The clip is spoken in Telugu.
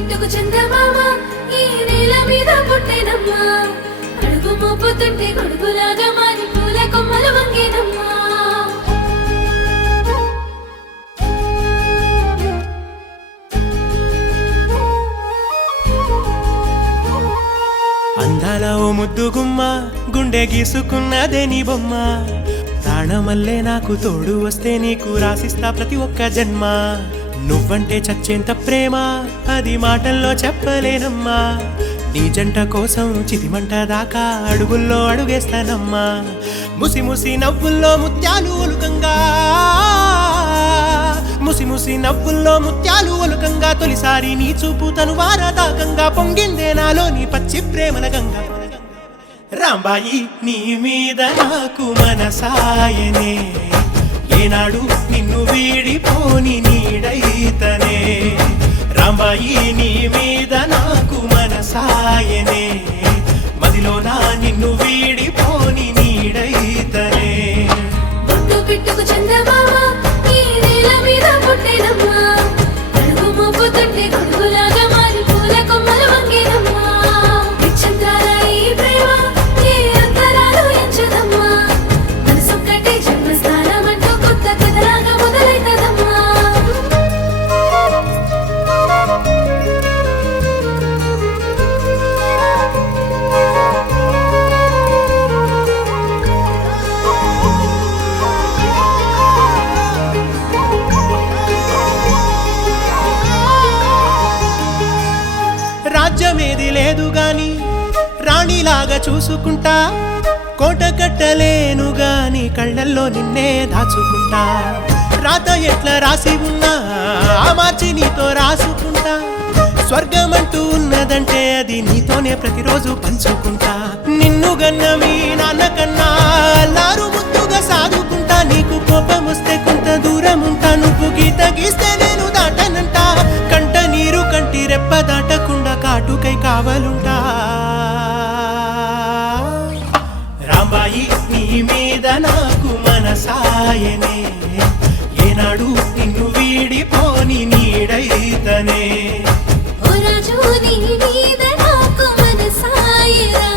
బిట్టుకు చందమామ ఈ నేల మీద పుట్టెనమ్మా అడుగు మోపుతుంటే గొడుగులాగా మారి పూల కొమ్మలు వంగేనమ్మా అందాల ఓ ముద్దు గుమ్మ గుండె గీసుకున్నదే నీ బొమ్మ ప్రాణమల్లే నాకు తోడు వస్తే నీకు రాసిస్తా ప్రతి ఒక్క జన్మ నువ్వంటే చచ్చేంత ప్రేమ అది మాటల్లో చెప్పలేనమ్మా నీ జంట కోసం చితిమంట దాకా అడుగుల్లో అడుగేస్తానమ్మా ముసి ముసి నవ్వుల్లో ముత్యాలు ఒలుకంగా ముసి ముసి నవ్వుల్లో ముత్యాలు ఒలుకంగా తొలిసారి నీ చూపు తను వారదాకంగా పొంగిందే నాలో నీ పచ్చి ప్రేమల గంగా రాంబాయి నీ మీద నాకు మనసాయనే ఏనాడు నిన్ను వీడిపోని నీడైతనే రాంబాయి నీ మీద నాకు మనసాయనే మదిలోన నిన్ను వీడిపోని నీడైతనే బొట్టు బిట్టుకు చందమామ ఈ నేల మీద పుట్టెనమ్మా అడుగు మోపుతుంటే గొడుగులాగా మారి పూల కొమ్మలు వంగేనమ్మా విచిత్రాల ఈ ప్రేమ ఏ అంతరాలు ఎంచదమ్మా మనసొక్కటే జన్మస్థానం అంటూ కొత్త కథలాగా మొదలైతదమ్మా రాజ్యమేది లేదు గాని రాణిలాగా చూసుకుంటా కోట కట్టలేను గాని కళ్ళల్లో నిన్నే దాచుకుంటా రాత ఎట్లా రాసి ఉన్నా ఆ మార్చి నీతో రాసుకుంటా స్వర్గమంటూ ఉన్నదంటే అది నీతోనే ప్రతిరోజు పంచుకుంటా నిన్ను గన్న మీ నాన్న కన్నా లారు ముద్దుగా సాదుకుంటా నీకు కోపం వస్తే కొంత దూరం ఉంటా నువ్వు గీత గీస్తే నేను దాటనంట కంట నీరు కంటి రెప్ప దాటకుండా కాటుకై కావలుంటా రాంబాయి నీ మీద నాకు మనసాయనే ఏనాడు నిన్ను వీడిపోని నీడైతనే ఓ రాజు నీ మీద నాకు మనసాయరా